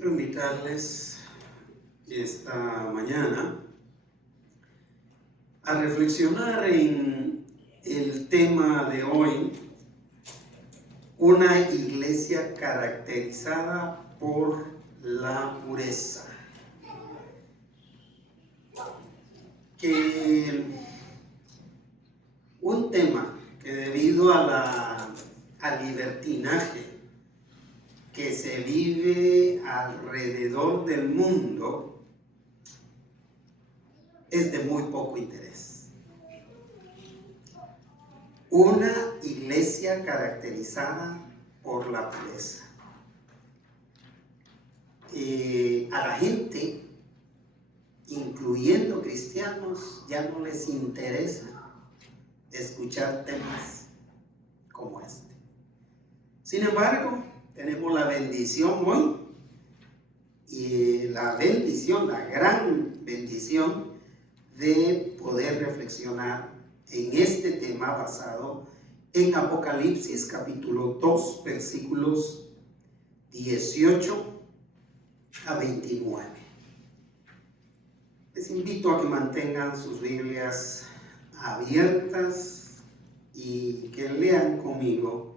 Quiero invitarles esta mañana a reflexionar en el tema de hoy, una iglesia caracterizada por la pureza. Que un tema que debido al libertinaje que se vive alrededor del mundo es de muy poco interés. Una iglesia caracterizada por la pureza. A la gente, incluyendo cristianos, ya no les interesa escuchar temas como este. Sin embargo, tenemos la bendición hoy y la gran bendición de poder reflexionar en este tema basado en Apocalipsis capítulo 2 versículos 18 a 29. Les invito a que mantengan sus Biblias abiertas y que lean conmigo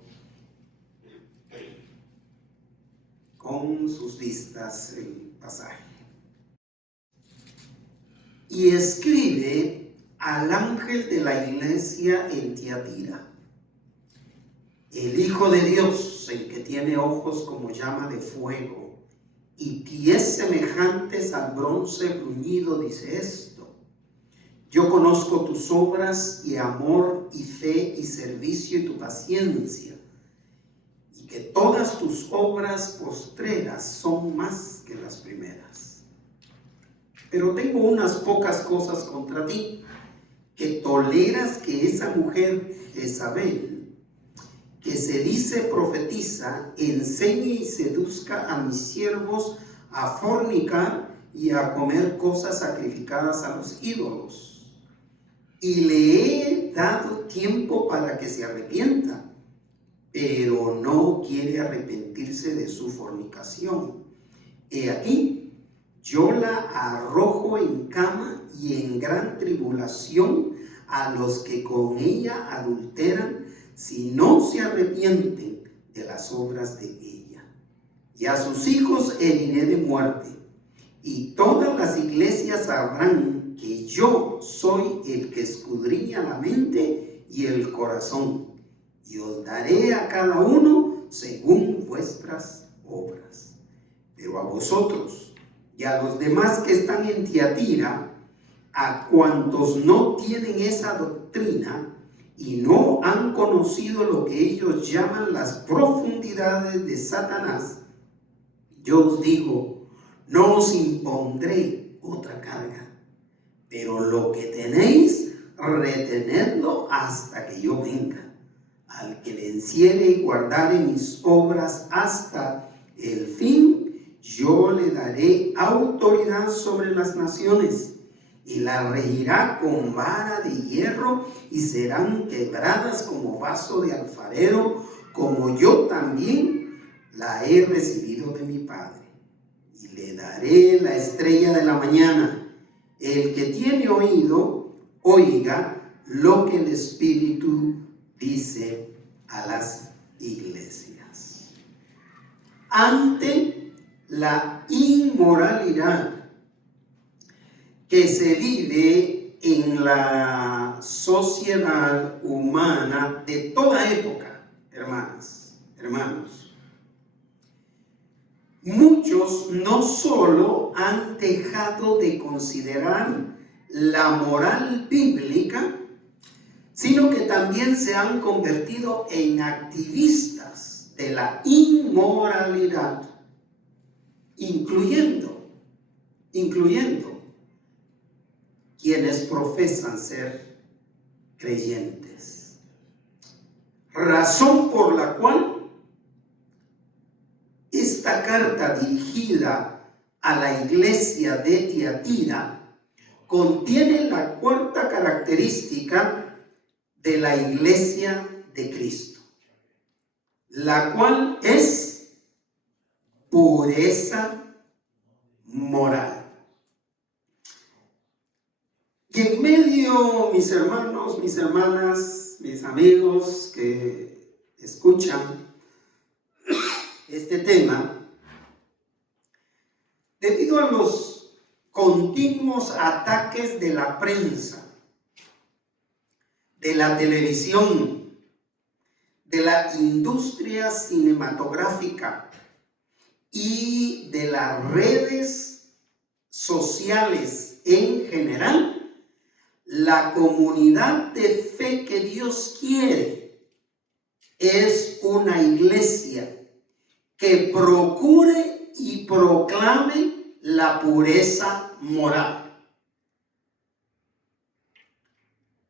con sus vistas el pasaje. Y escribe al ángel de la iglesia en Tiatira, el Hijo de Dios, el que tiene ojos como llama de fuego y pies semejantes al bronce bruñido, dice esto: yo conozco tus obras y amor y fe y servicio y tu paciencia, y que todas tus obras postreras son más que las primeras. Pero tengo unas pocas cosas contra ti, que toleras que esa mujer Jezabel, que se dice profetiza, enseñe y seduzca a mis siervos a fornicar y a comer cosas sacrificadas a los ídolos. Y le he dado tiempo para que se arrepienta, pero no quiere arrepentirse de su fornicación. He aquí, yo la arrojo en cama y en gran tribulación a los que con ella adulteran, si no se arrepienten de las obras de ella. Y a sus hijos heriré de muerte, y todas las iglesias sabrán que yo soy el que escudriña la mente y el corazón, y os daré a cada uno según vuestras obras. Pero a vosotros y a los demás que están en Tiatira, a cuantos no tienen esa doctrina y no han conocido lo que ellos llaman las profundidades de Satanás, yo os digo, no os impondré otra carga, pero lo que tenéis, retenedlo hasta que yo venga. Al que venciere y guardare mis obras hasta el fin, yo le daré autoridad sobre las naciones, y la regirá con vara de hierro, y serán quebradas como vaso de alfarero, como yo también la he recibido de mi Padre. Y le daré la estrella de la mañana. El que tiene oído, oiga lo que el Espíritu dice a las iglesias. Ante la inmoralidad que se vive en la sociedad humana de toda época, hermanos, muchos no solo han dejado de considerar la moral bíblica, sino que también se han convertido en activistas de la inmoralidad, incluyendo quienes profesan ser creyentes. Razón por la cual esta carta dirigida a la iglesia de Tiatira contiene la cuarta característica de la iglesia de Cristo, la cual es pureza moral. Y en medio, mis hermanos, mis hermanas, mis amigos que escuchan este tema, debido a los continuos ataques de la prensa, de la televisión, de la industria cinematográfica y de las redes sociales en general, la comunidad de fe que Dios quiere es una iglesia que procure y proclame la pureza moral.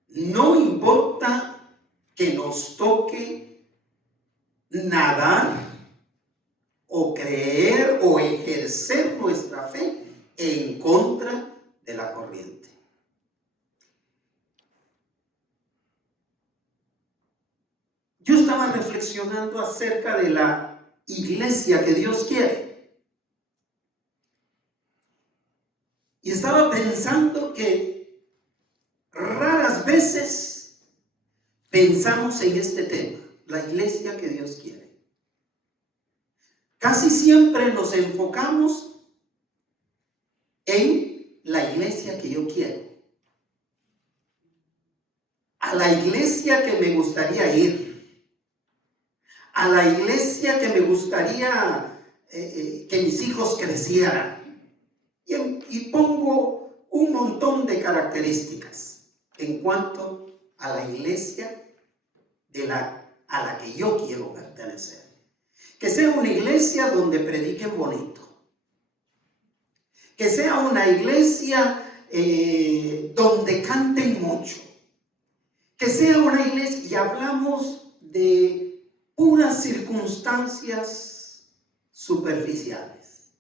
No importa que nos toque nadar o creer o ejercer nuestra fe en contra de la corriente. Yo estaba reflexionando acerca de la iglesia que Dios quiere. Y estaba pensando que raras veces pensamos en este tema, la iglesia que Dios quiere. Casi siempre nos enfocamos en la iglesia que yo quiero, a la iglesia que me gustaría ir, a la iglesia que me gustaría que mis hijos crecieran. Y pongo un montón de características en cuanto a la iglesia a la que yo quiero pertenecer. Que sea una iglesia donde prediquen bonito. Que sea una iglesia donde canten mucho. Que sea una iglesia, y hablamos de puras circunstancias superficiales.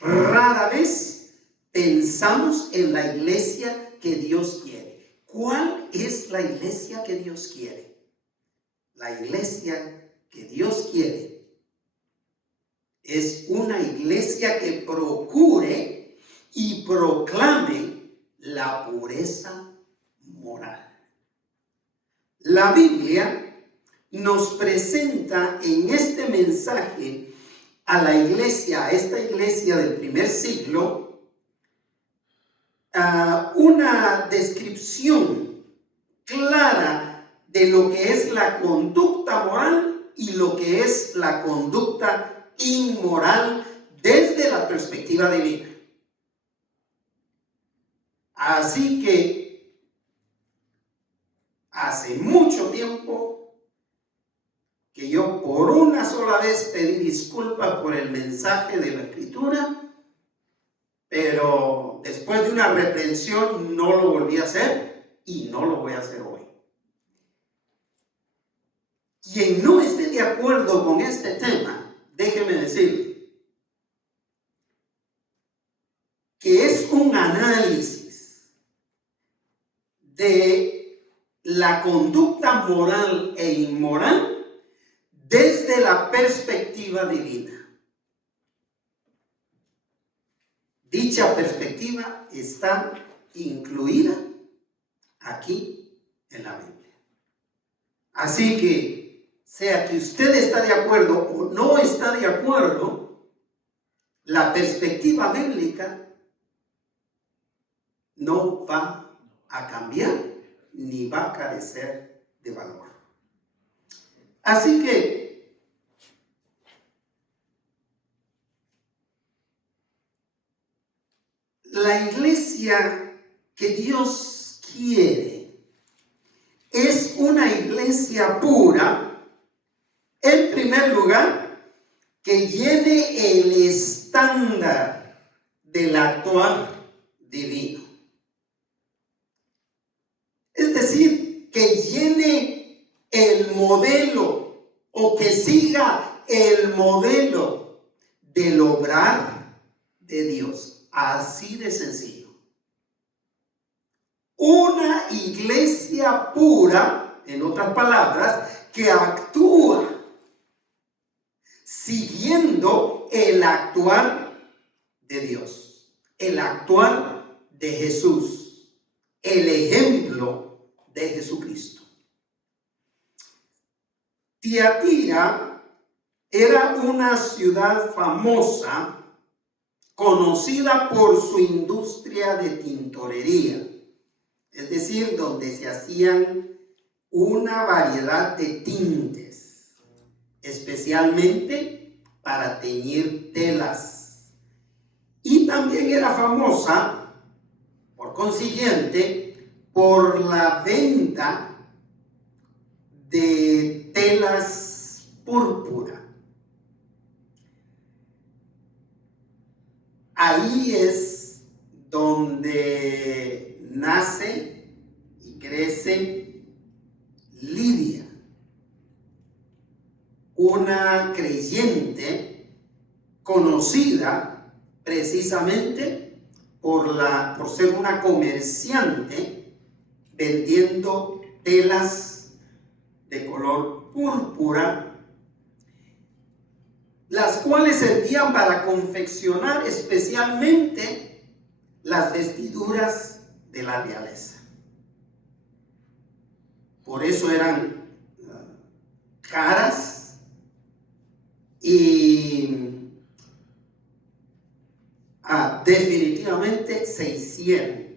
Rara vez pensamos en la iglesia que Dios quiere. ¿Cuál es la iglesia que Dios quiere? La iglesia que Dios quiere es una iglesia que procure y proclame la pureza moral. La Biblia nos presenta en este mensaje a la iglesia, a esta iglesia del primer siglo, una descripción clara de lo que es la conducta moral y lo que es la conducta inmoral desde la perspectiva divina. Así que hace mucho tiempo que yo por una sola vez pedí disculpas por el mensaje de la Escritura, pero después de una reprensión no lo volví a hacer y no lo voy a hacer hoy. Quien no esté de acuerdo con este tema, déjeme decirle que es un análisis de la conducta moral e inmoral desde la perspectiva divina. Dicha perspectiva está incluida aquí en la Biblia. Así que, sea que usted está de acuerdo o no está de acuerdo, la perspectiva bíblica no va a cambiar ni va a carecer de valor. Así que la iglesia que Dios quiere es una iglesia pura, en primer lugar, que llene el estándar del actuar divino. Es decir, que llene el modelo o que siga el modelo del obrar de Dios. Así de sencillo. Una iglesia pura, en otras palabras, que actúa siguiendo el actuar de Dios, el actuar de Jesús, el ejemplo de Jesucristo. Tiatira era una ciudad famosa, conocida por su industria de tintorería, es decir, donde se hacían una variedad de tintes, especialmente para teñir telas. Y también era famosa, por consiguiente, por la venta de telas púrpura. Ahí es donde nace y crece Lidia, una creyente conocida precisamente por ser una comerciante vendiendo telas de color púrpura, las cuales servían para confeccionar especialmente las vestiduras de la realeza. Por eso eran caras y definitivamente se hicieron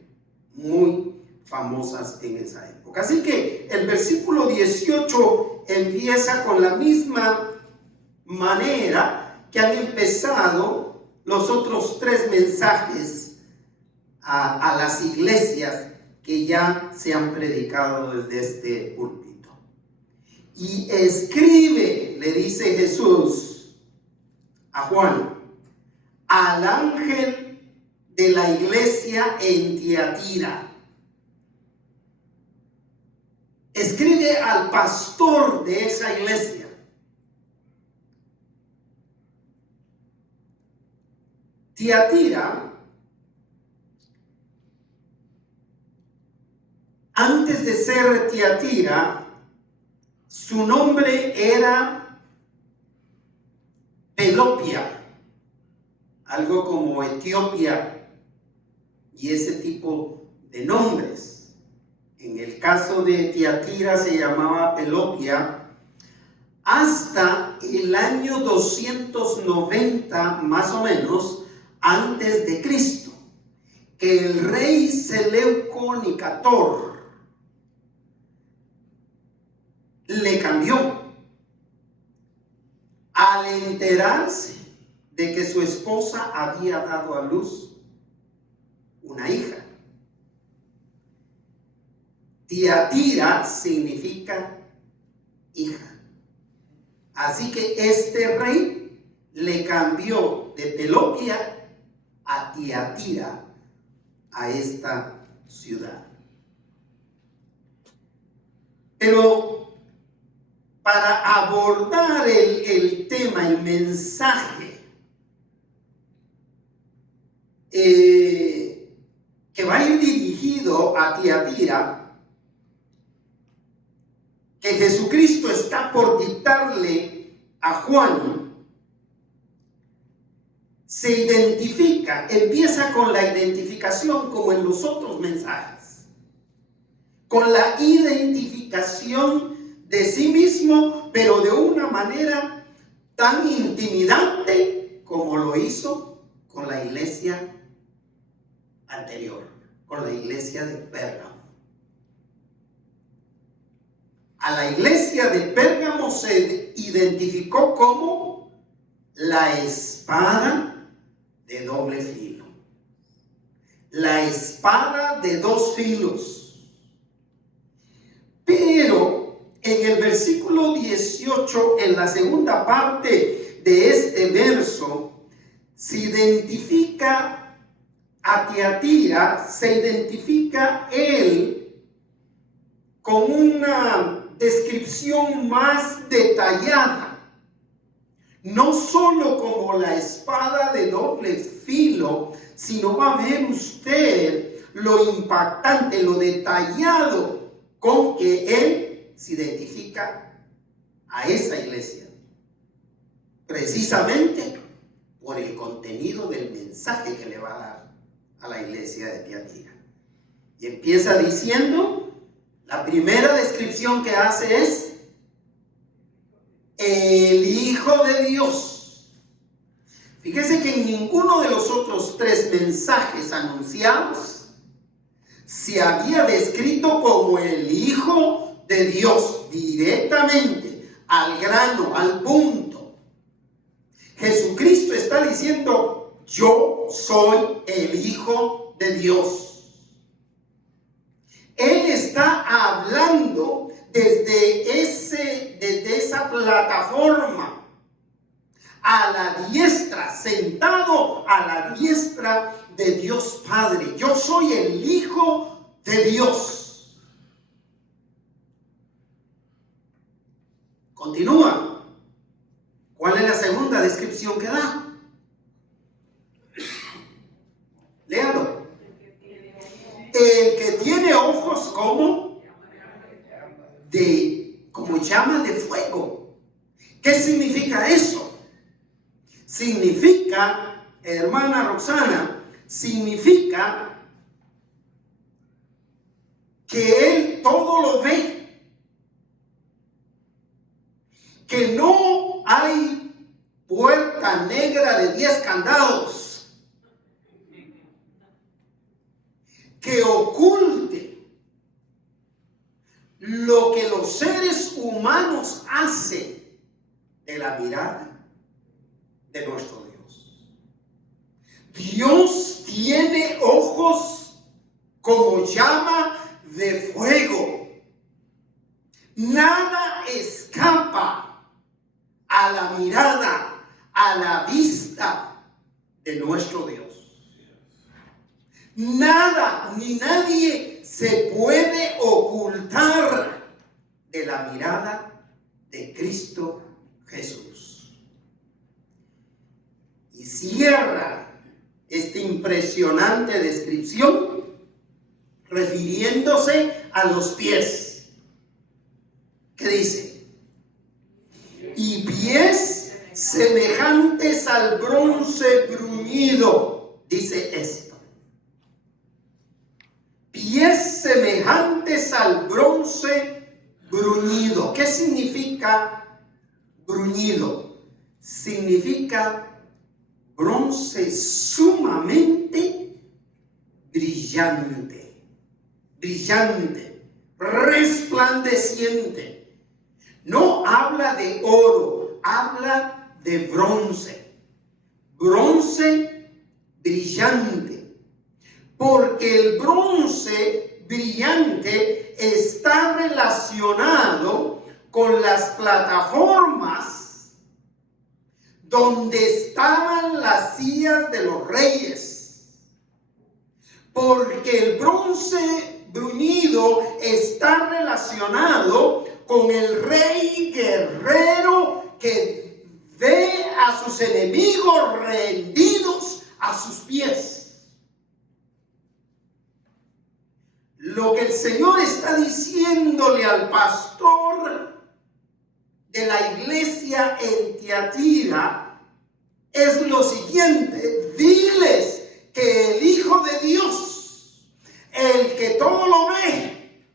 muy famosas en esa época. Así que el versículo 18 empieza con la misma manera que han empezado los otros 3 mensajes a las iglesias que ya se han predicado desde este púlpito. Y escribe, le dice Jesús a Juan, al ángel de la iglesia en Tiatira. Escribe al pastor de esa iglesia. Tiatira, antes de ser Tiatira, su nombre era Pelopia, algo como Etiopía y ese tipo de nombres. En el caso de Tiatira se llamaba Pelopia hasta el año 290 más o menos antes de Cristo, que el rey Seleuco Nicator le cambió al enterarse de que su esposa había dado a luz una hija. Tiatira significa hija. Así que este rey le cambió de Pelopia a Tiatira, a esta ciudad. Pero para abordar el tema, el mensaje que va a ir dirigido a Tiatira, que Jesucristo está por dictarle a Juan, se identifica, empieza con la identificación como en los otros mensajes, con la identificación de sí mismo, pero de una manera tan intimidante como lo hizo con la iglesia anterior, con la iglesia de Pérgamo. A la iglesia de Pérgamo se identificó como la espada de doble filo, la espada de 2 filos. Pero en el versículo 18, en la segunda parte de este verso, se identifica a Tiatira, se identifica él con una descripción más detallada. No solo como la espada de doble filo, sino va a ver usted lo impactante, lo detallado con que él se identifica a esa iglesia. Precisamente por el contenido del mensaje que le va a dar a la iglesia de Tiatira. Y empieza diciendo, la primera descripción que hace es el Hijo de Dios. Fíjese que en ninguno de los otros tres mensajes anunciados se había descrito como el Hijo de Dios, directamente, al grano, al punto. Jesucristo está diciendo, yo soy el Hijo de Dios. Él está hablando desde esa plataforma, a la diestra, sentado a la diestra de Dios Padre. Yo soy el Hijo de Dios. Continúa. ¿Cuál es la segunda descripción que da? Léalo. El que tiene ojos como llamas de fuego. ¿Qué significa eso? Significa, hermana Roxana, significa que Él todo lo ve, que no hay puerta negra de 10 candados que oculte lo que los seres humanos hacen de la mirada de nuestro Dios. Dios tiene ojos como llama de fuego. Nada escapa a la mirada, a la vista de nuestro Dios. Nada ni nadie se puede ocultar de la mirada de Cristo Jesús. Y cierra esta impresionante descripción refiriéndose a los pies. ¿Qué dice? Y pies semejantes al bronce bruñido. Dice esto. Pies semejantes al bronce bruñido. ¿Qué significa bruñido? Significa bronce sumamente brillante, resplandeciente. No habla de oro, habla de bronce. Bronce brillante. Porque el bronce brillante está relacionado con las plataformas donde estaban las sillas de los reyes. Porque el bronce bruñido está relacionado con el rey guerrero que ve a sus enemigos rendidos a sus pies. Lo que el Señor está diciéndole al pastor de la iglesia en Tiatira es lo siguiente: diles que el Hijo de Dios, el que todo lo ve,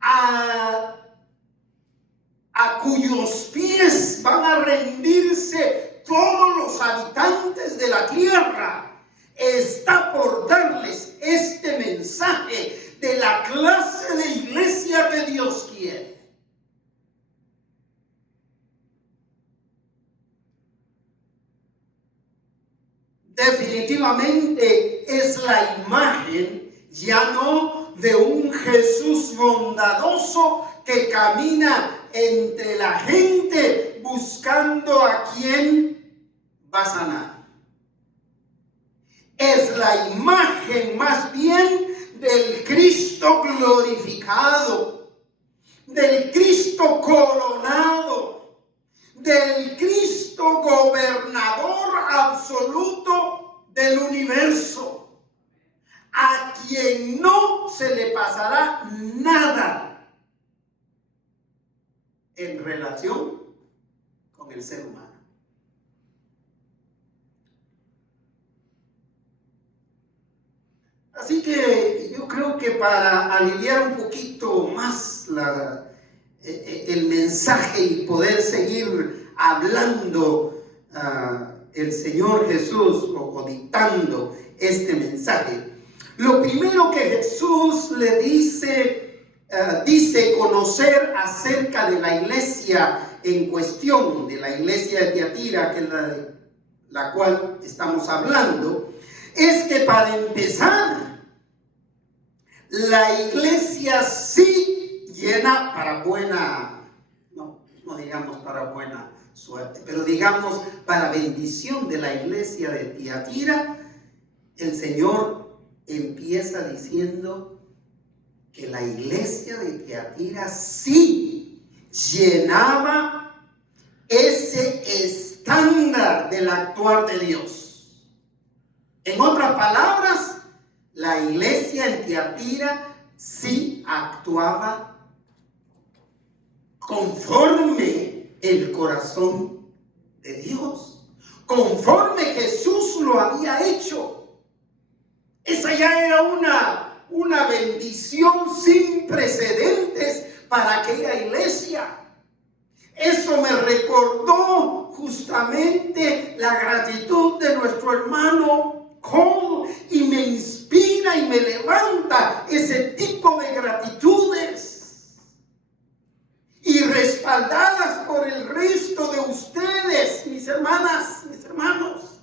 a cuyos pies van a rendirse todos los habitantes de la tierra, está por darles este mensaje de la clase de iglesia que Dios quiere. Definitivamente es la imagen ya no de un Jesús bondadoso que camina entre la gente buscando a quien va a sanar. Es la imagen más bien del Cristo glorificado, del Cristo coronado, del Cristo gobernador absoluto del universo, a quien no se le pasará nada en relación con el ser humano. Así que yo creo que para aliviar un poquito más el mensaje y poder seguir hablando el Señor Jesús o dictando este mensaje, lo primero que Jesús le dice conocer acerca de la iglesia en cuestión, de la iglesia de Tiatira, que es la cual estamos hablando, es que para empezar, la iglesia sí llena para buena, no digamos para buena suerte, pero digamos para bendición de la iglesia de Tiatira. El Señor empieza diciendo que la iglesia de Tiatira sí llenaba ese estándar del actuar de Dios. En otras palabras, la iglesia en Tiatira sí actuaba conforme el corazón de Dios, conforme Jesús lo había hecho. Esa ya era una bendición sin precedentes para aquella iglesia. Eso me recordó justamente la gratitud de nuestro hermano Cole, y me inspira y me levanta ese tipo de gratitudes, y respaldadas por el resto de ustedes, mis hermanas, mis hermanos.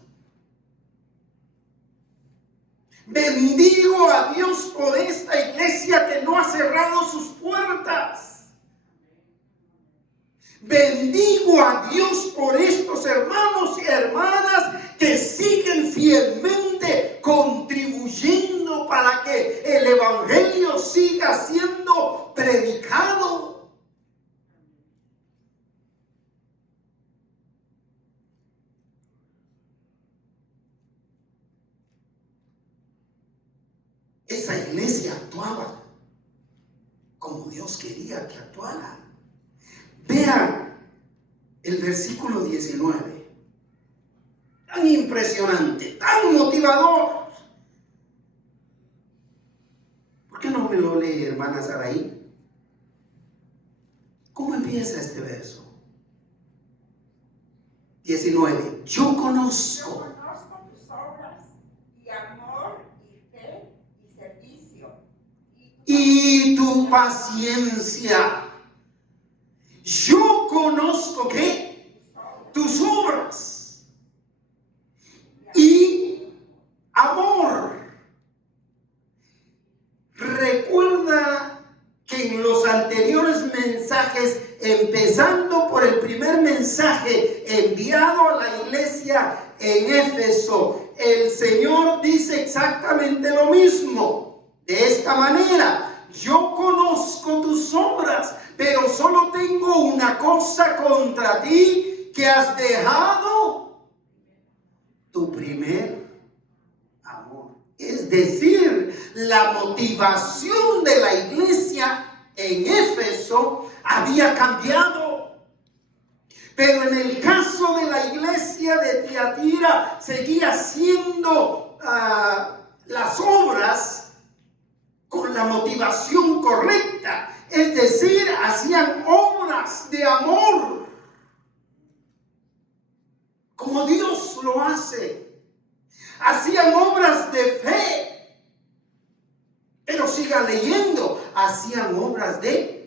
Bendigo a Dios por esta iglesia que no ha cerrado sus puertas. Bendigo a Dios por estos hermanos y hermanas que siguen fielmente contribuyendo para que el evangelio siga siendo predicado. Esa iglesia actuaba como Dios quería que actuara. Vean el versículo 19. Tan impresionante, tan motivador. ¿Por qué no me lo lee, hermana Saraí? ¿Cómo empieza este verso? 19. Yo conozco tus obras y amor y fe y servicio y tu paciencia. Yo conozco ¿qué? Tus obras y amor. Recuerda que en los anteriores mensajes, empezando por el primer mensaje enviado a la iglesia en Éfeso, el Señor dice exactamente lo mismo. De esta manera, yo conozco tus obras, pero solo tengo una cosa contra ti, que has dejado tu primer amor. Es decir, la motivación de la iglesia en Éfeso había cambiado. Pero en el caso de la iglesia de Tiatira, seguía haciendo las obras con la motivación correcta. Es decir, hacían obras de amor, como Dios lo hace. Hacían obras de fe, pero sigan leyendo, hacían obras de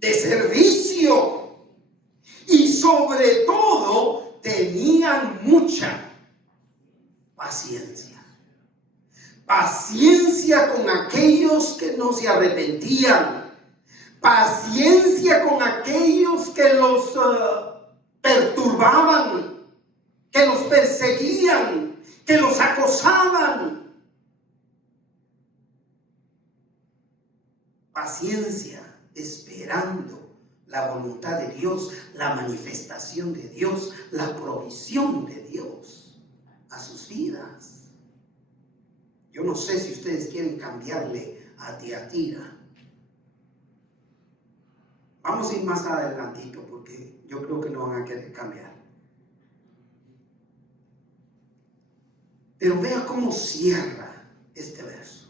servicio, y sobre todo tenían mucha paciencia. Paciencia con aquellos que no se arrepentían, paciencia con aquellos que los perturbaban, que los perseguían, que los acosaban. Paciencia, esperando la voluntad de Dios, la manifestación de Dios, la provisión de Dios a sus vidas. Yo no sé si ustedes quieren cambiarle a Tiatira. Vamos a ir más adelantito porque yo creo que no van a querer cambiar. Pero vea cómo cierra este verso.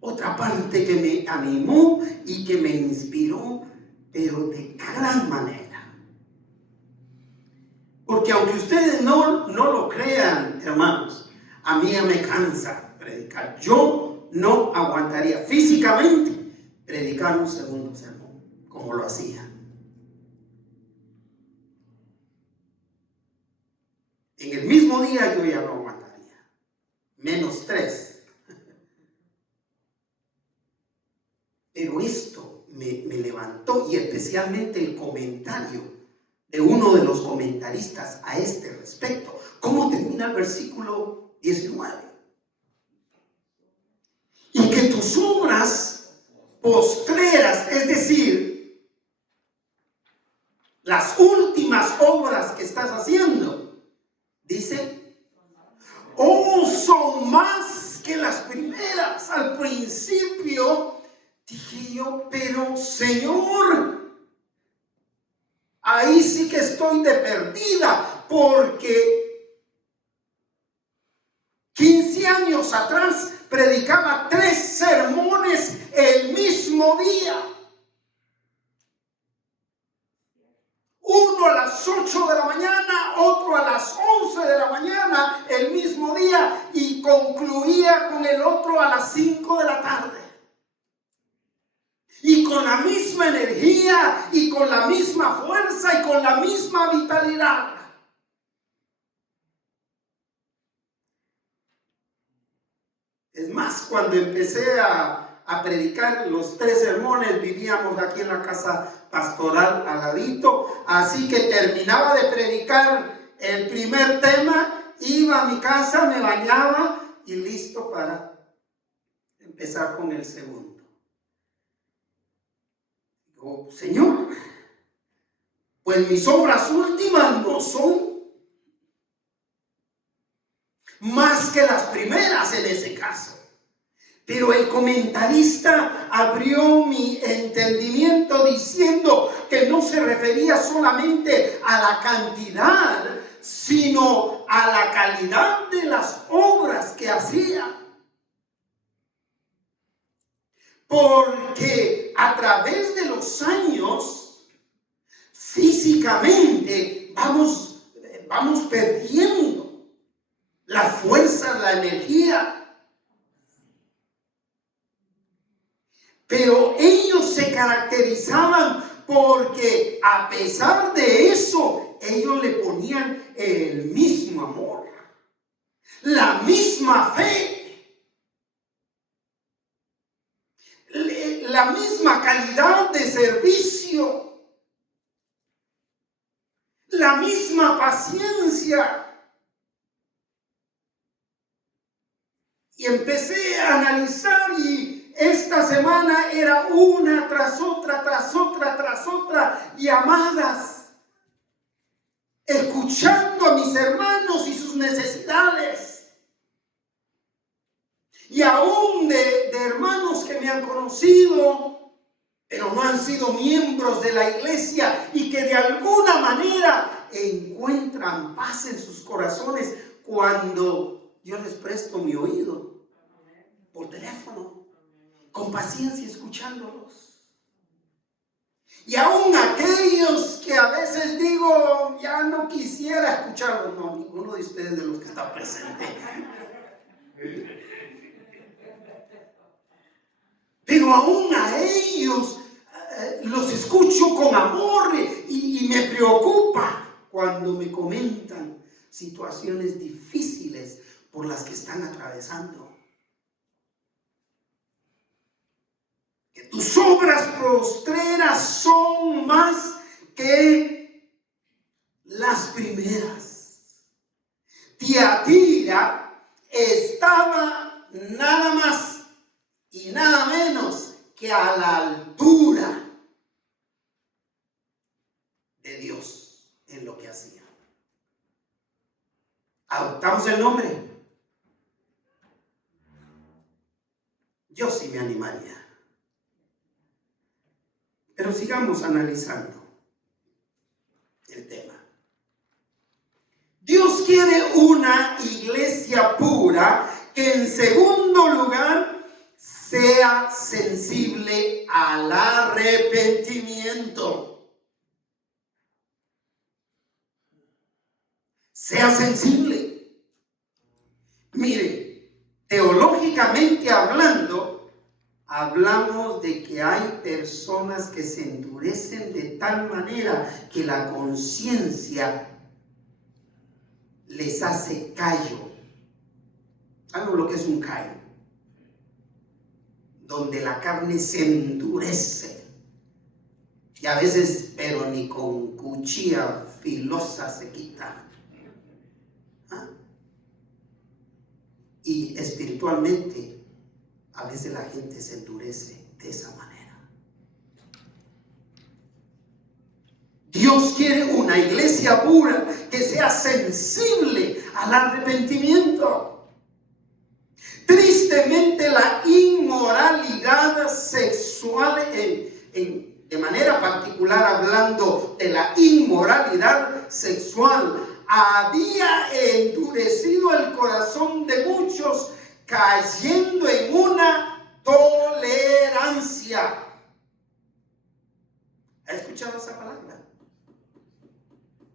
Otra parte que me animó y que me inspiró, pero de gran manera. Porque aunque ustedes no lo crean, hermanos, a mí ya me cansa predicar. Yo no aguantaría físicamente predicar un segundo sermón, como lo hacía. En el mismo día yo ya no aguantaría. Menos 3. Pero esto me levantó, y especialmente el comentario de uno de los comentaristas a este respecto. ¿Cómo termina el versículo 19? Y que tus obras postreras, es decir, las últimas obras que estás haciendo, dice, son más que las primeras. Al principio dije yo, pero Señor, ahí sí que estoy de perdida, porque 15 años atrás predicaba 3 sermones el mismo día. Uno a las 8 de la mañana, otro a las 11 de la mañana el mismo día, y concluía con el otro a las 5 de la tarde. Y con la misma energía, y con la misma fuerza, y con la misma vitalidad. Es más, cuando empecé a predicar los 3 sermones, vivíamos aquí en la casa pastoral al ladito, así que terminaba de predicar el primer tema, iba a mi casa, me bañaba y listo para empezar con el segundo. Digo, Señor, pues mis obras últimas no son más que las primeras en ese caso. Pero el comentarista abrió mi entendimiento diciendo que no se refería solamente a la cantidad, sino a la calidad de las obras que hacía. Porque a través de los años, físicamente vamos perdiendo la fuerza, la energía. Pero ellos se caracterizaban porque a pesar de eso, ellos le ponían el mismo amor, la misma fe, la misma calidad de servicio, la misma paciencia. Y empecé a analizar, y esta semana era una tras otra, llamadas, escuchando a mis hermanos y sus necesidades. Y aún de hermanos que me han conocido, pero no han sido miembros de la iglesia, y que de alguna manera encuentran paz en sus corazones cuando yo les presto mi oído por teléfono, con paciencia escuchándolos. Y aún aquellos que a veces digo, ya no quisiera escucharlos, no, ninguno de ustedes de los que está presente. Pero aún a ellos los escucho con amor, y me preocupa cuando me comentan situaciones difíciles por las que están atravesando. Que tus obras postreras son más que las primeras. Tiatira estaba nada más y nada menos que a la altura de Dios en lo que hacía. ¿Adoptamos el nombre? Yo sí me animaría. Pero sigamos analizando el tema. Dios quiere una iglesia pura que, en segundo lugar, sea sensible al arrepentimiento. Sea sensible. Mire, teológicamente hablando, hablamos de que hay personas que se endurecen de tal manera que la conciencia les hace callo. ¿Saben lo que es un callo? Donde la carne se endurece. Y a veces, pero ni con cuchilla filosa se quita. ¿Ah? Y espiritualmente, a veces la gente se endurece de esa manera. Dios quiere una iglesia pura que sea sensible al arrepentimiento. Tristemente, la inmoralidad sexual, de manera particular hablando de la inmoralidad sexual, había endurecido el corazón de muchos, cayendo en una tolerancia. ¿Ha escuchado esa palabra?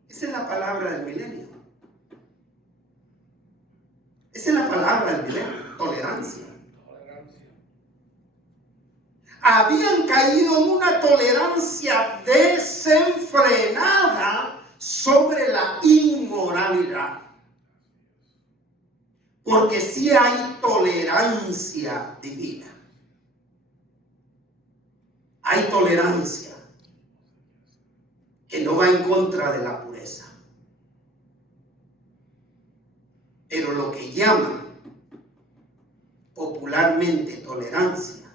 Esa es la palabra del milenio. Esa es la palabra del milenio, tolerancia. Habían caído en una tolerancia desenfrenada sobre la inmoralidad. Porque sí hay tolerancia divina. Hay tolerancia que no va en contra de la pureza. Pero lo que llaman popularmente tolerancia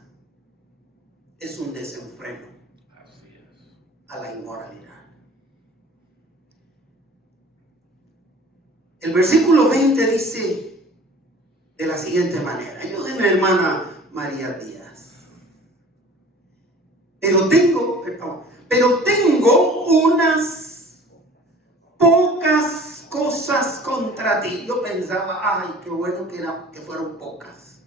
es un desenfreno a la inmoralidad. El versículo 20 dice de la siguiente manera. Ayúdenme, hermana María Díaz. Pero tengo unas pocas cosas contra ti. Yo pensaba, ay, qué bueno que fueron pocas.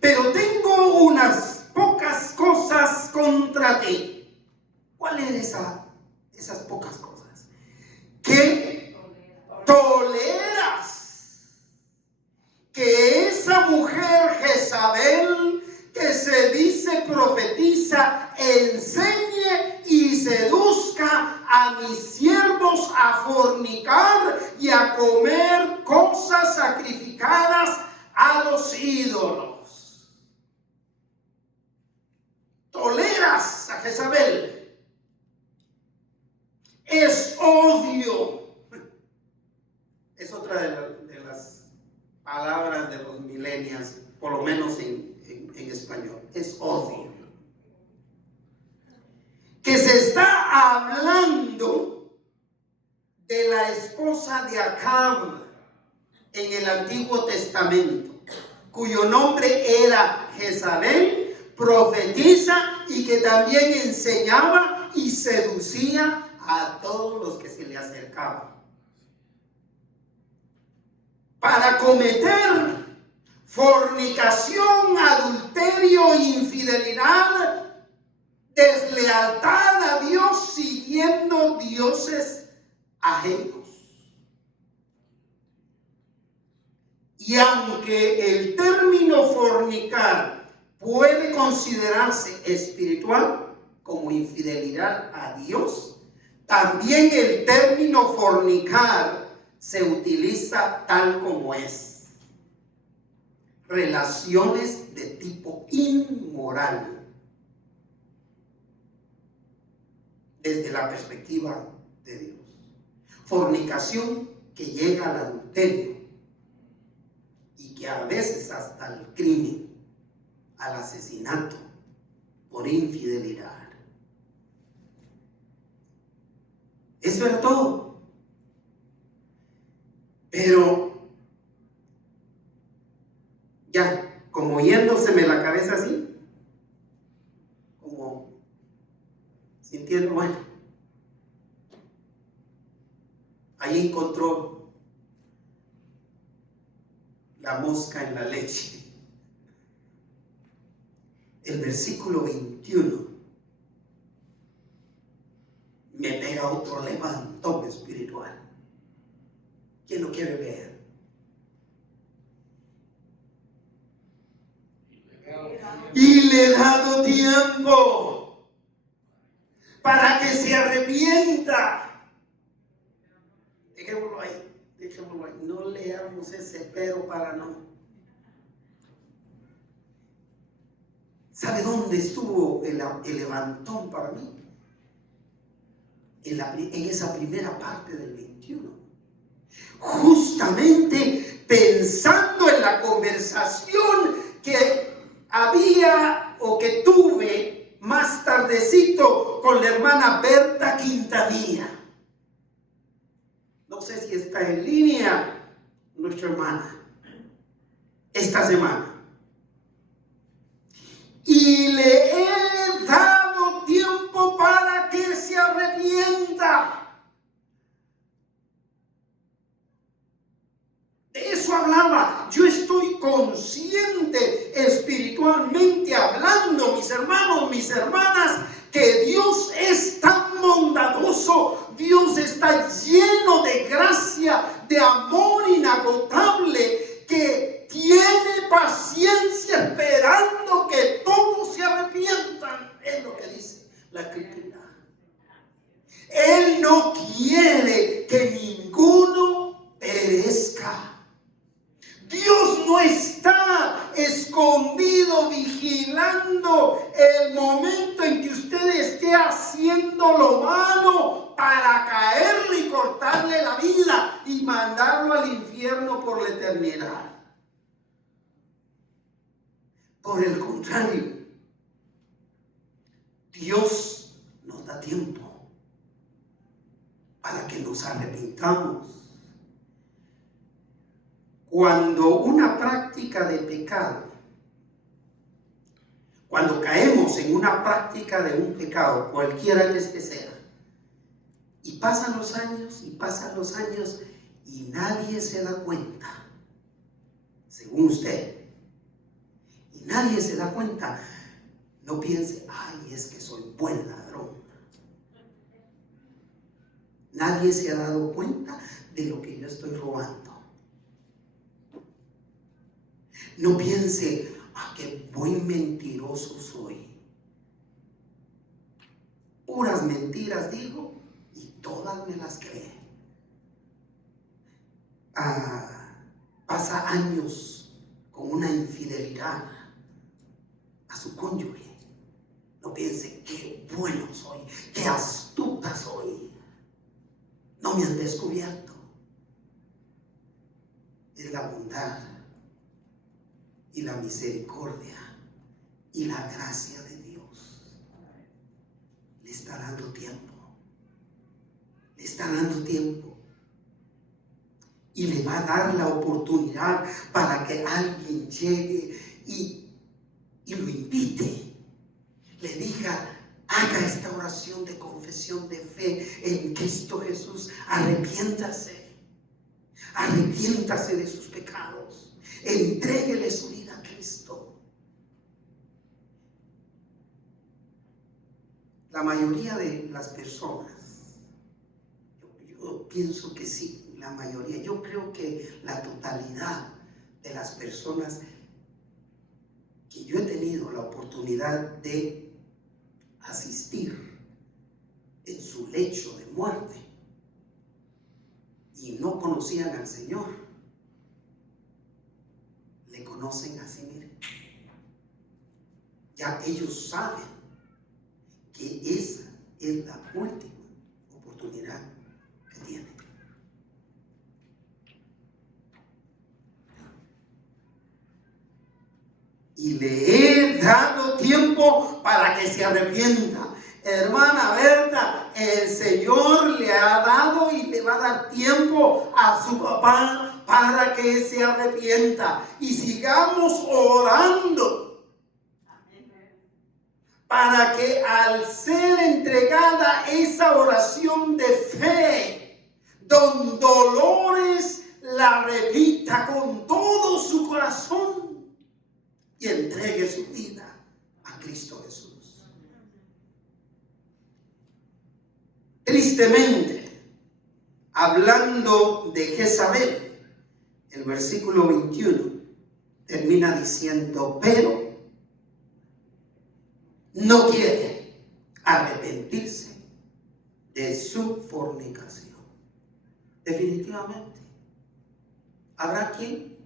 Pero tengo unas pocas cosas contra ti. ¿Cuáles eran esas pocas cosas? Que toleras que esa mujer Jezabel, que se dice profetiza, enseñe y seduzca a mis siervos a fornicar y a comer cosas sacrificadas a los ídolos. Toleras a Jezabel. Es odio. Es otra de las palabras de los millennials, por lo menos en español. Es odio. Que se está hablando de la esposa de Acab en el Antiguo Testamento, cuyo nombre era Jezabel, profetiza, y que también enseñaba y seducía a todos los que se le acercaban para cometer fornicación, adulterio, infidelidad, deslealtad a Dios, siguiendo dioses ajenos. Y aunque el término fornicar puede considerarse espiritual como infidelidad a Dios, también el término fornicar se utiliza tal como es: relaciones de tipo inmoral desde la perspectiva de Dios. Fornicación que llega al adulterio y que a veces hasta el crimen, al asesinato por infidelidad. Eso era todo. Pero ya, como yéndoseme la cabeza así, como sintiendo, bueno, Ahí encontró la mosca en la leche. El versículo 21 me pega otro levantón espiritual. ¿Quién lo quiere leer? Y le he dado tiempo para que se arrepienta. Dejémoslo ahí, dejémoslo ahí. No leamos ese pero para no. ¿Sabe dónde estuvo el levantón para mí? En esa primera parte del 21. Justamente pensando en la conversación que había o que tuve más tardecito con la hermana Berta Quintanilla. No sé si está en línea nuestra hermana esta semana. Y le he dado tiempo para que se arrepienta. De eso hablaba. Yo estoy consciente espiritualmente hablando, mis hermanos, mis hermanas, que Dios es tan bondadoso. Dios está lleno de gracia, de amor inagotable, que tiene paciencia esperando que todos se arrepientan. Es lo que dice la Escritura. Él no quiere que ninguno perezca. Dios no está escondido vigilando el momento en que usted esté haciendo lo malo para caerle y cortarle la vida y mandarlo al infierno por la eternidad. Por el contrario, Dios nos da tiempo para que nos arrepintamos. Cuando una práctica de pecado, cuando caemos en una práctica de un pecado, cualquiera que este sea, y pasan los años y nadie se da cuenta, según usted, y nadie se da cuenta, no piense, ay, es que soy buen ladrón. Nadie se ha dado cuenta de lo que yo estoy robando. No piense, qué buen mentiroso soy. Puras mentiras digo y todas me las cree. Pasa años con una infidelidad a su cónyuge. No piense, qué bueno soy, qué astuta soy. No me han descubierto. Es la bondad y la misericordia y la gracia de Dios. Le está dando tiempo. Le está dando tiempo. Y le va a dar la oportunidad para que alguien llegue y lo invite. Le diga, haga esta oración de confesión de fe en Cristo Jesús. Arrepiéntase. Arrepiéntase de sus pecados. Entréguele su vida a Cristo. La mayoría de las personas, yo pienso que sí, la mayoría, yo creo que la totalidad de las personas que yo he tenido la oportunidad de asistir en su lecho de muerte y no conocían al Señor, le conocen así, miren. Ya ellos saben que esa es la última oportunidad que tienen. Y le he dado tiempo para que se arrepienta. Hermana Berta, el Señor le ha dado y le va a dar tiempo a su papá para que se arrepienta. Y sigamos orando para que al ser entregada esa oración de fe, don Dolores la repita con todo su corazón y entregue su vida a Cristo Jesús. Tristemente, hablando de Jezabel, el versículo 21 termina diciendo, pero no quiere arrepentirse de su fornicación. Definitivamente, habrá quien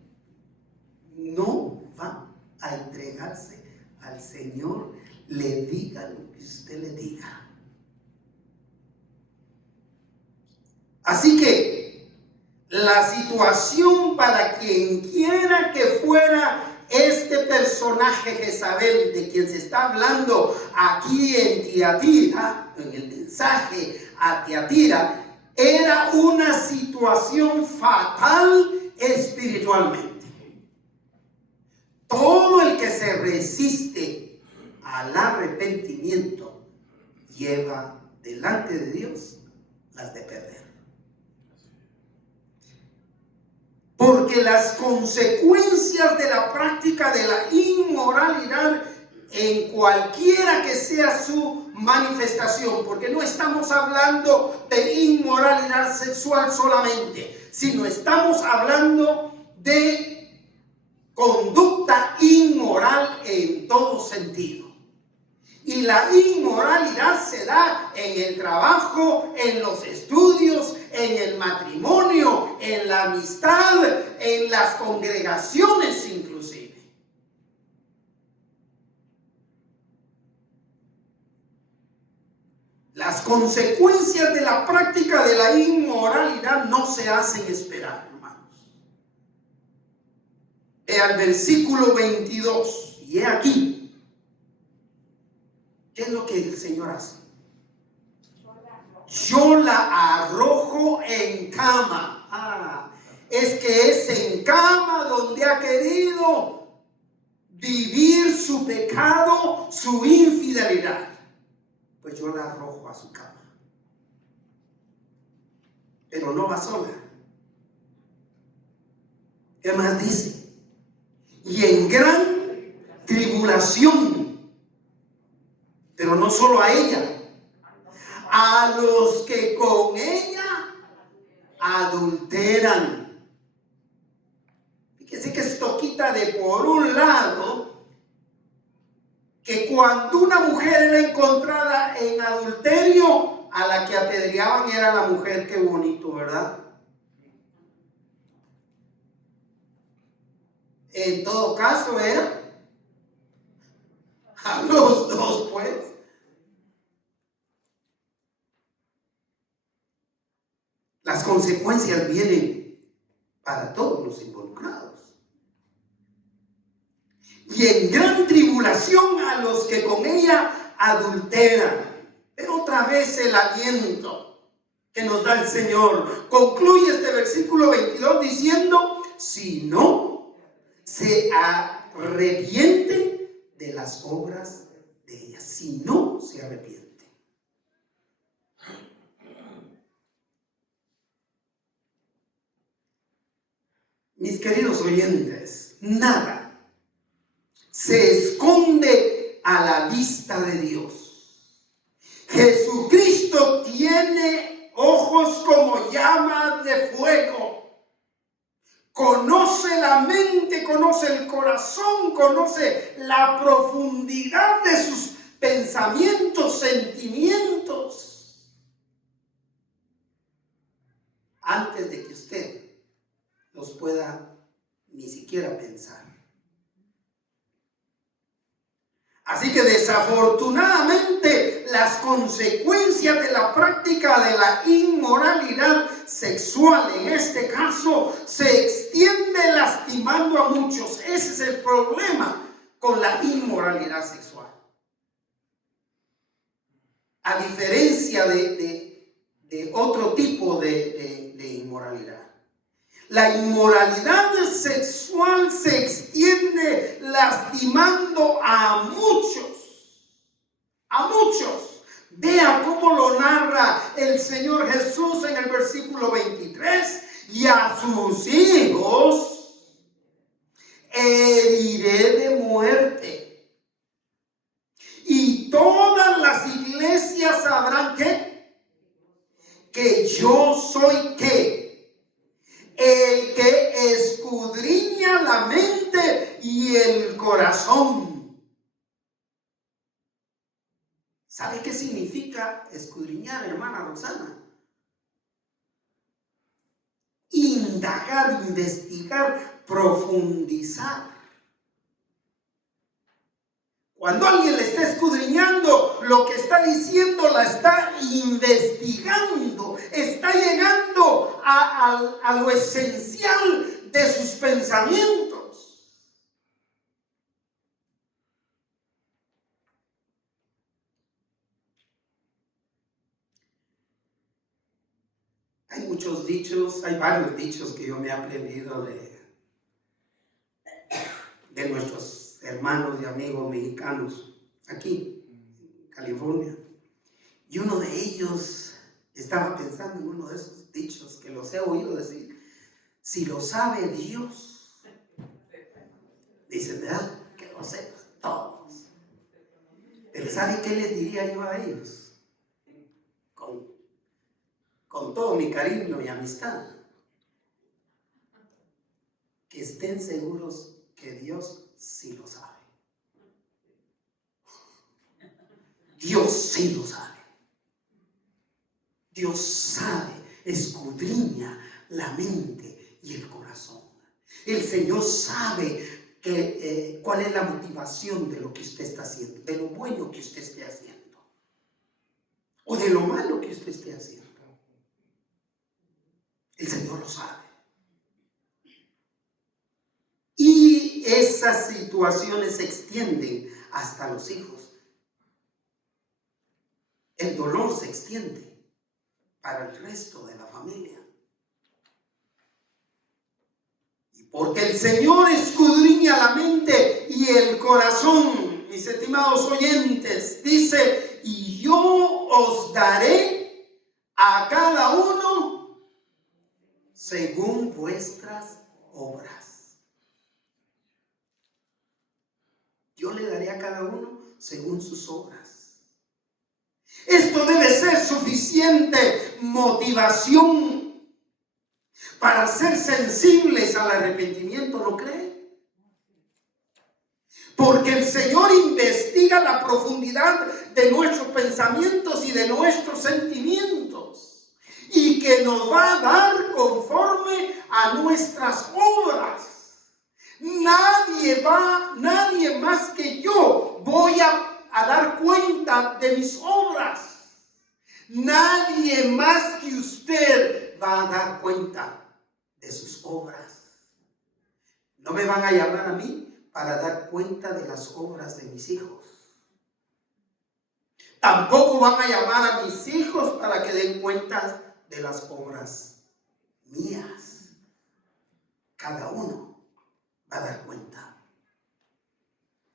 no va a entregarse al Señor, le diga lo que usted le diga. Así que la situación para quien quiera que fuera este personaje Jezabel de quien se está hablando aquí en Tiatira, en el mensaje a Tiatira, era una situación fatal espiritualmente. Todo el que se resiste al arrepentimiento lleva delante de Dios las de perder. Porque las consecuencias de la práctica de la inmoralidad, en cualquiera que sea su manifestación, porque no estamos hablando de inmoralidad sexual solamente, sino estamos hablando de conducta inmoral en todo sentido. Y la inmoralidad se da en el trabajo, en los estudios, en el matrimonio, en la amistad, en las congregaciones inclusive. Las consecuencias de la práctica de la inmoralidad no se hacen esperar, hermanos. Ve al versículo 22, y he aquí. ¿Qué es lo que el Señor hace? Yo la arrojo en cama. Es que es en cama donde ha querido vivir su pecado, su infidelidad. Pues yo la arrojo a su cama. Pero no va sola. ¿Qué más dice? Y en gran tribulación. Pero no solo a ella, a los que con ella adulteran. Fíjese que esto quita de por un lado que cuando una mujer era encontrada en adulterio, a la que apedreaban era la mujer. Qué bonito, ¿verdad? En todo caso era a los dos, pues. Las consecuencias vienen para todos los involucrados. Y en gran tribulación a los que con ella adulteran. Pero otra vez el aliento que nos da el Señor. Concluye este versículo 22 diciendo, si no se arrepienten de las obras de ella. Si no se arrepienten. Mis queridos oyentes, nada se esconde a la vista de Dios. Jesucristo tiene ojos como llamas de fuego. Conoce la mente, conoce el corazón, conoce la profundidad de sus pensamientos, sentimientos. Antes de que usted los pueda ni siquiera pensar. Así que desafortunadamente las consecuencias de la práctica de la inmoralidad sexual en este caso se extiende lastimando a muchos. Ese es el problema con la inmoralidad sexual. A diferencia de otro tipo de inmoralidad. La inmoralidad sexual se extiende lastimando a muchos, Vea cómo lo narra el Señor Jesús en el versículo 23. Y a sus hijos heriré de muerte. Y todas las iglesias sabrán que yo soy el que escudriña la mente y el corazón. ¿Sabe qué significa escudriñar, hermana Roxana? Indagar, investigar, profundizar. Cuando alguien le está escudriñando, lo que está diciendo la está investigando, está llegando a lo esencial de sus pensamientos. Hay muchos dichos, hay varios dichos que yo me he aprendido de nuestros hermanos y amigos mexicanos aquí en California. Y uno de ellos, estaba pensando en uno de esos dichos que los he oído decir: si lo sabe Dios, dicen, ¿verdad? Que lo sepan todos. Pero ¿sabe qué les diría yo a ellos? Con todo mi cariño y amistad, que estén seguros que Dios sí lo sabe. Dios sí lo sabe. Dios sabe, escudriña la mente y el corazón. El Señor sabe cuál es la motivación de lo que usted está haciendo, de lo bueno que usted esté haciendo o de lo malo que usted esté haciendo. El Señor lo sabe. Y esas situaciones se extienden hasta los hijos. El dolor se extiende para el resto de la familia. Y porque el Señor escudriña la mente y el corazón, mis estimados oyentes, dice: y yo os daré a cada uno según vuestras obras. Yo le daré a cada uno según sus obras. Esto debe ser suficiente motivación para ser sensibles al arrepentimiento, ¿no cree? Porque el Señor investiga la profundidad de nuestros pensamientos y de nuestros sentimientos, y que nos va a dar conforme a nuestras obras. Nadie más que yo voy a dar cuenta de mis obras. Nadie más que usted va a dar cuenta de sus obras. No me van a llamar a mí para dar cuenta de las obras de mis hijos. Tampoco van a llamar a mis hijos para que den cuenta de las obras mías. Cada uno va a dar cuenta.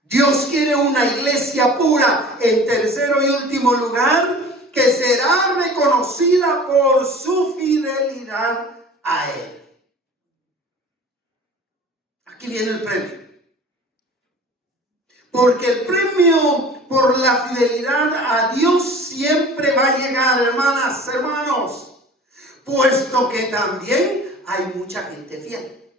Dios quiere una iglesia pura. En tercero y último lugar, que será reconocida por su fidelidad a Él. Aquí viene el premio. Porque el premio por la fidelidad a Dios siempre va a llegar, hermanas, hermanos, puesto que también hay mucha gente fiel.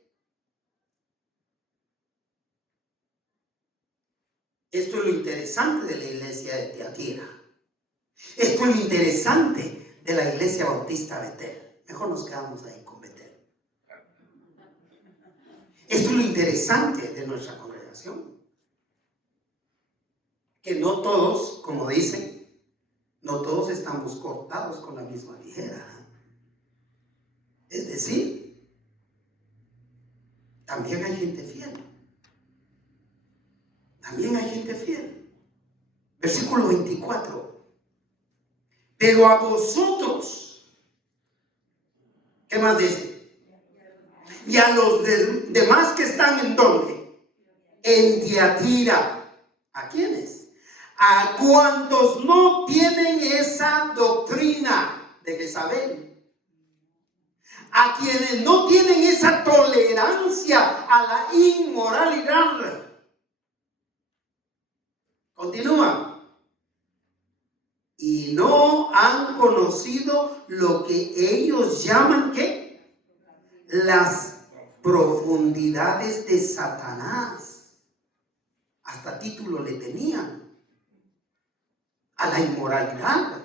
Esto es lo interesante de la iglesia de Tiatira. Esto es lo interesante de la iglesia bautista Betel. Mejor nos quedamos ahí con Betel. Esto es lo interesante de nuestra congregación. Que no todos, como dicen, no todos estamos cortados con la misma tijera. Es decir, también hay gente fiel. También hay gente fiel. Versículo 24. Pero a vosotros, ¿qué más dice? Y a los demás que están en ¿dónde? En Tiatira. ¿A quiénes? A cuantos no tienen esa doctrina de Jezabel, a quienes no tienen esa tolerancia a la inmoralidad. Continúa. Y no han conocido lo que ellos llaman, ¿qué? Las profundidades de Satanás. Hasta título le tenían. A la inmoralidad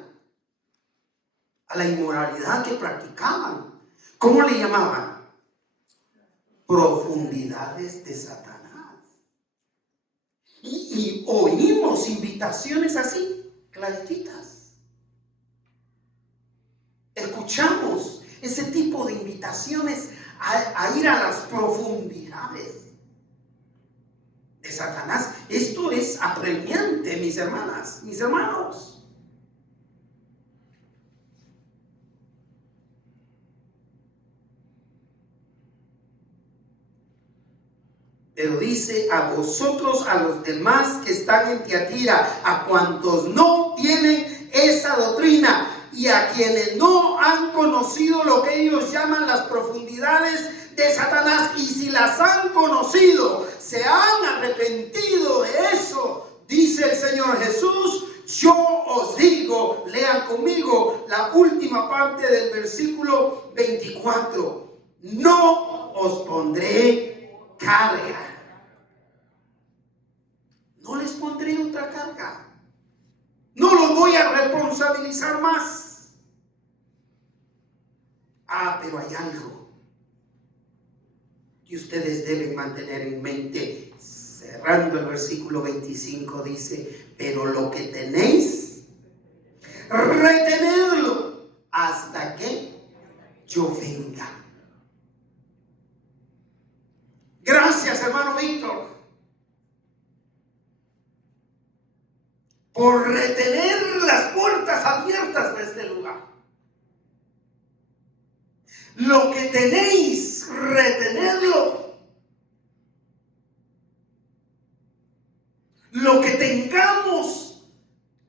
que practicaban. ¿Cómo le llamaban? Profundidades de Satanás. Y oímos invitaciones así, clarititas. Escuchamos ese tipo de invitaciones a ir a las profundidades de Satanás. Esto es apremiante, mis hermanas, mis hermanos. Pero dice: a vosotros, a los demás que están en Tiatira, a cuantos no tienen esa doctrina y a quienes no han conocido lo que ellos llaman las profundidades de Satanás, y si las han conocido, se han arrepentido de eso, dice el Señor Jesús, yo os digo, lean conmigo la última parte del versículo 24, no os pondré carga. No les pondré otra carga. No los voy a responsabilizar más. Pero hay algo que ustedes deben mantener en mente. Cerrando el versículo 25 dice: pero lo que tenéis, retenedlo hasta que yo venga. Gracias, hermano Víctor, por retener las puertas abiertas de este lugar. Lo que tenéis, retenedlo. Lo que tengamos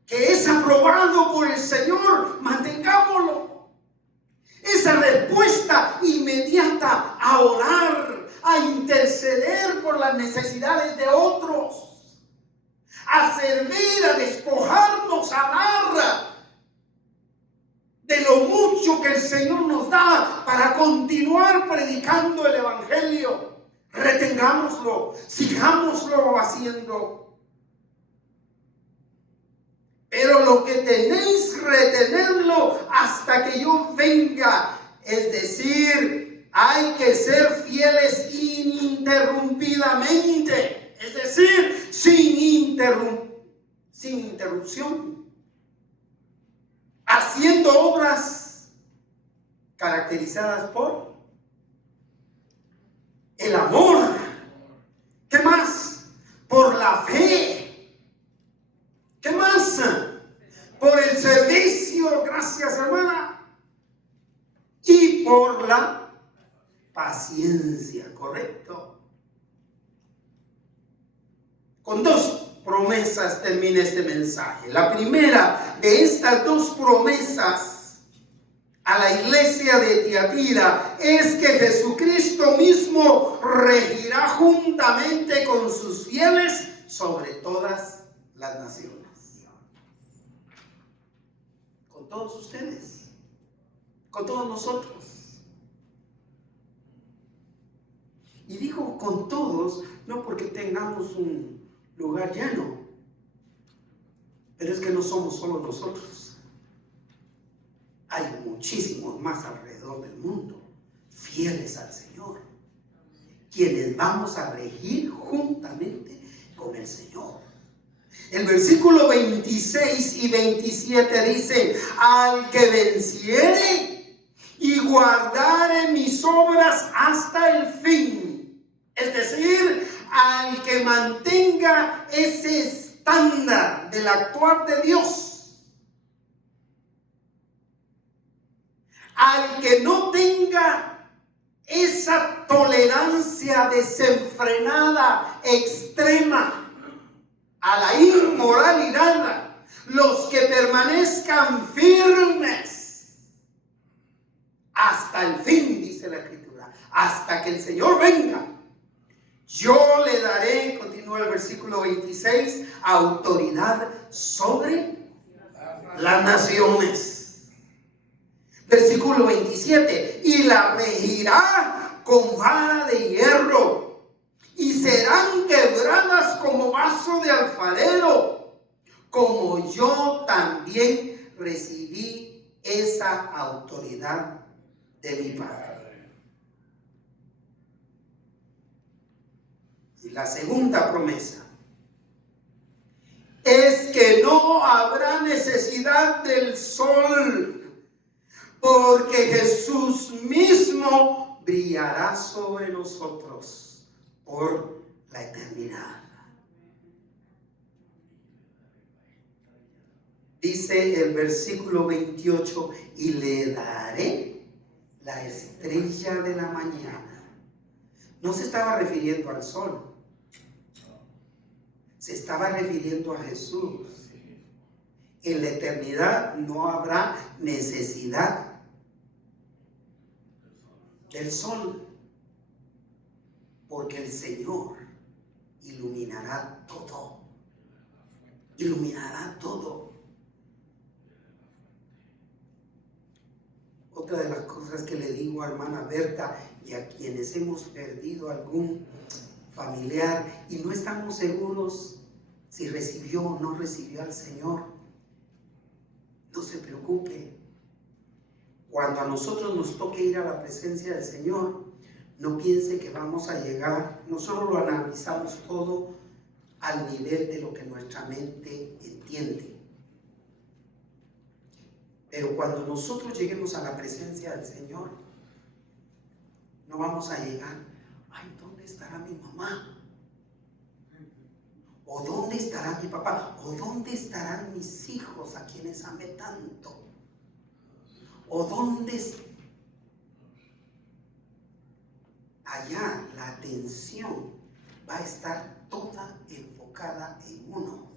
que es aprobado por el Señor, mantengámoslo. Esa respuesta inmediata a orar, a interceder por las necesidades de otros, a servir, a despojarnos, a dar de lo mucho que el Señor nos da para continuar predicando el Evangelio. Retengámoslo, sigámoslo haciendo. Pero lo que tenéis, retenerlo hasta que yo venga. Es decir, hay que ser fieles ininterrumpidamente. Es decir, sin interrupción. Haciendo obras caracterizadas por el amor. ¿Qué más? Por la fe. ¿Qué más? Por el servicio. Gracias, hermana. Y por la paciencia. ¿Correcto? Con dos promesas termina este mensaje. La primera de estas dos promesas a la iglesia de Tiatira es que Jesucristo mismo regirá juntamente con sus fieles sobre todas las naciones. Con todos ustedes, con todos nosotros. Y digo con todos, no porque tengamos un lugar lleno, pero es que no somos solo nosotros. Hay muchísimos más alrededor del mundo fieles al Señor, quienes vamos a regir juntamente con el Señor. El versículo 26 y 27 dice: al que venciere y guardare mis obras hasta el fin, es decir, al que mantenga ese estándar del actuar de Dios, al que no tenga esa tolerancia desenfrenada, extrema a la inmoralidad, los que permanezcan firmes hasta el fin, dice la Escritura, hasta que el Señor venga. Yo le daré, continúa el versículo 26, autoridad sobre las naciones. Versículo 27, y la regirá con vara de hierro, y serán quebradas como vaso de alfarero, como yo también recibí esa autoridad de mi Padre. Y la segunda promesa es que no habrá necesidad del sol, porque Jesús mismo brillará sobre nosotros por la eternidad. Dice el versículo 28, y le daré la estrella de la mañana. No se estaba refiriendo al sol, se estaba refiriendo a Jesús. En la eternidad no habrá necesidad del sol, porque el Señor iluminará todo. Iluminará todo. Otra de las cosas que le digo a hermana Berta y a quienes hemos perdido algún familiar y no estamos seguros si recibió o no recibió al Señor, no se preocupe. Cuando a nosotros nos toque ir a la presencia del Señor, no piense que vamos a llegar. Nosotros lo analizamos todo al nivel de lo que nuestra mente entiende. Pero cuando nosotros lleguemos a la presencia del Señor, no vamos a llegar, ay, ¿dónde estará mi mamá? ¿O dónde estará mi papá? ¿O dónde estarán mis hijos a quienes amé tanto? ¿O dónde allá la atención va a estar toda enfocada en uno?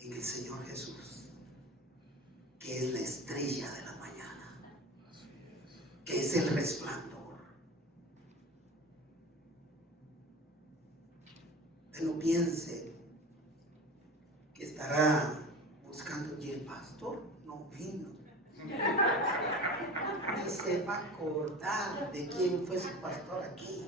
En el Señor Jesús, que es la estrella de la mañana, que es el resplandor. Usted no piense que estará buscando, y el pastor no vino. Ni se va a acordar de quién fue su pastor aquí.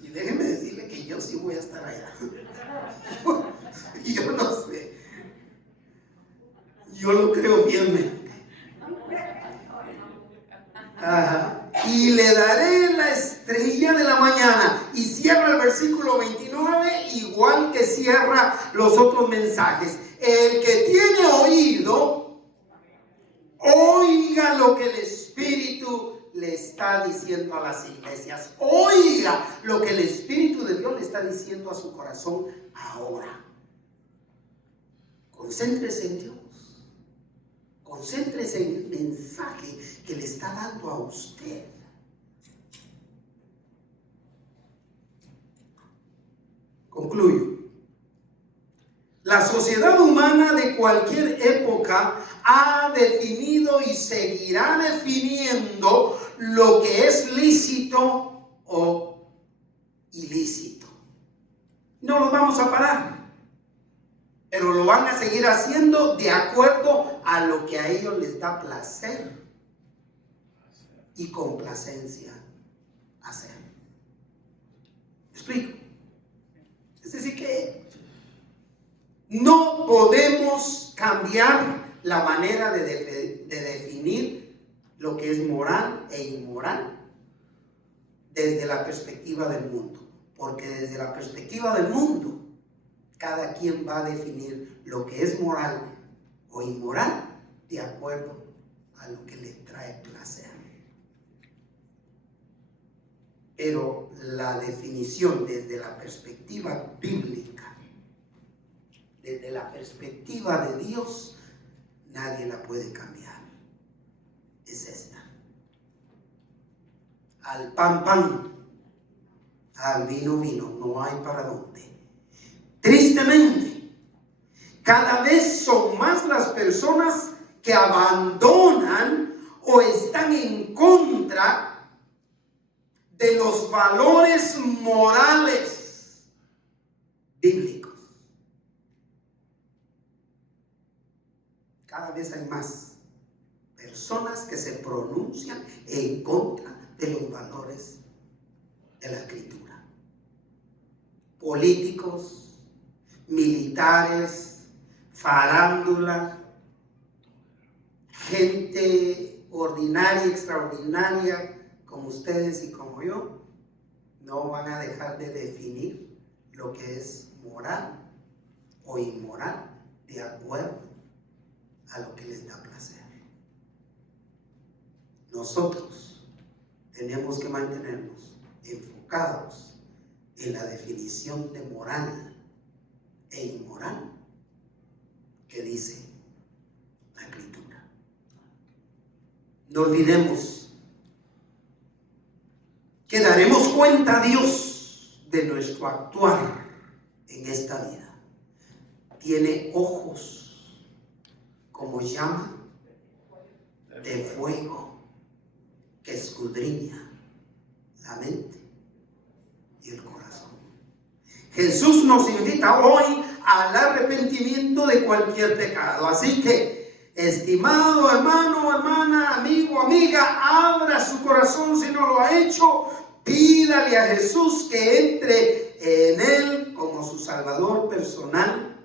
Y déjeme decirle que yo sí voy a estar allá. Yo no sé. Yo lo creo fielmente. Y le daré la estrella de la mañana. Y cierra el versículo 29 igual que cierra los otros mensajes. El que tiene oído, oiga lo que el Espíritu le está diciendo a las iglesias. Oiga lo que el Espíritu de Dios le está diciendo a su corazón ahora. Concéntrese en Dios. Concéntrese en el mensaje que le está dando a usted. Concluyo. La sociedad humana de cualquier época ha definido y seguirá definiendo lo que es lícito o ilícito. No los vamos a parar, pero lo van a seguir haciendo de acuerdo a lo que a ellos les da placer y complacencia hacer. ¿Me explico? Es decir que no podemos cambiar la manera de definir lo que es moral e inmoral desde la perspectiva del mundo, porque desde la perspectiva del mundo cada quien va a definir lo que es moral o inmoral de acuerdo a lo que le trae placer. Pero la definición desde la perspectiva bíblica, desde la perspectiva de Dios, nadie la puede cambiar. Es esta. al pan, pan, al vino, vino. No hay para dónde. Tristemente, cada vez son más las personas que abandonan o están en contra de los valores morales bíblicos. Cada vez hay más personas que se pronuncian en contra de los valores de la Escritura. Políticos, militares, farándula, gente ordinaria, extraordinaria, como ustedes y como yo, no van a dejar de definir lo que es moral o inmoral de acuerdo a lo que les da placer. Nosotros tenemos que mantenernos enfocados en la definición de moral e inmoral que dice la Escritura. No olvidemos que daremos cuenta a Dios de nuestro actuar en esta vida. Tiene ojos como llama de fuego que escudriña la mente y el corazón. Jesús nos invita hoy al arrepentimiento de cualquier pecado. Así que, estimado hermano, hermana, amigo, amiga, abra su corazón si no lo ha hecho. Pídale a Jesús que entre en él como su Salvador personal,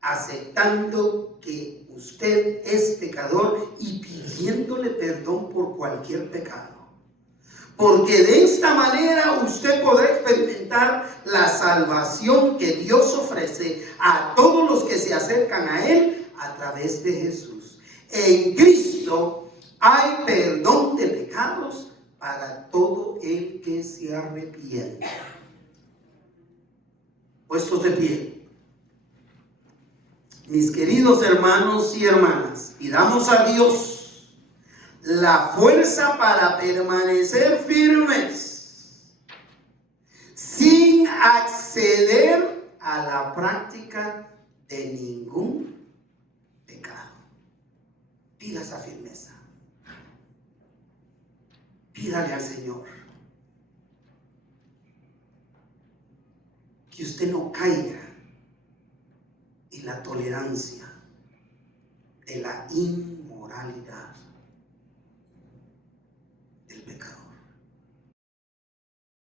aceptando que usted es pecador y pidiéndole perdón por cualquier pecado. Porque de esta manera usted podrá experimentar la salvación que Dios ofrece a todos los que se acercan a Él a través de Jesús. En Cristo hay perdón de pecados para todo el que se arrepiente. Puestos de pie, mis queridos hermanos y hermanas, pidamos a Dios la fuerza para permanecer firmes sin acceder a la práctica de ningún pecado. Pida esa firmeza. Pídale al Señor que usted no caiga en la tolerancia de la inmoralidad.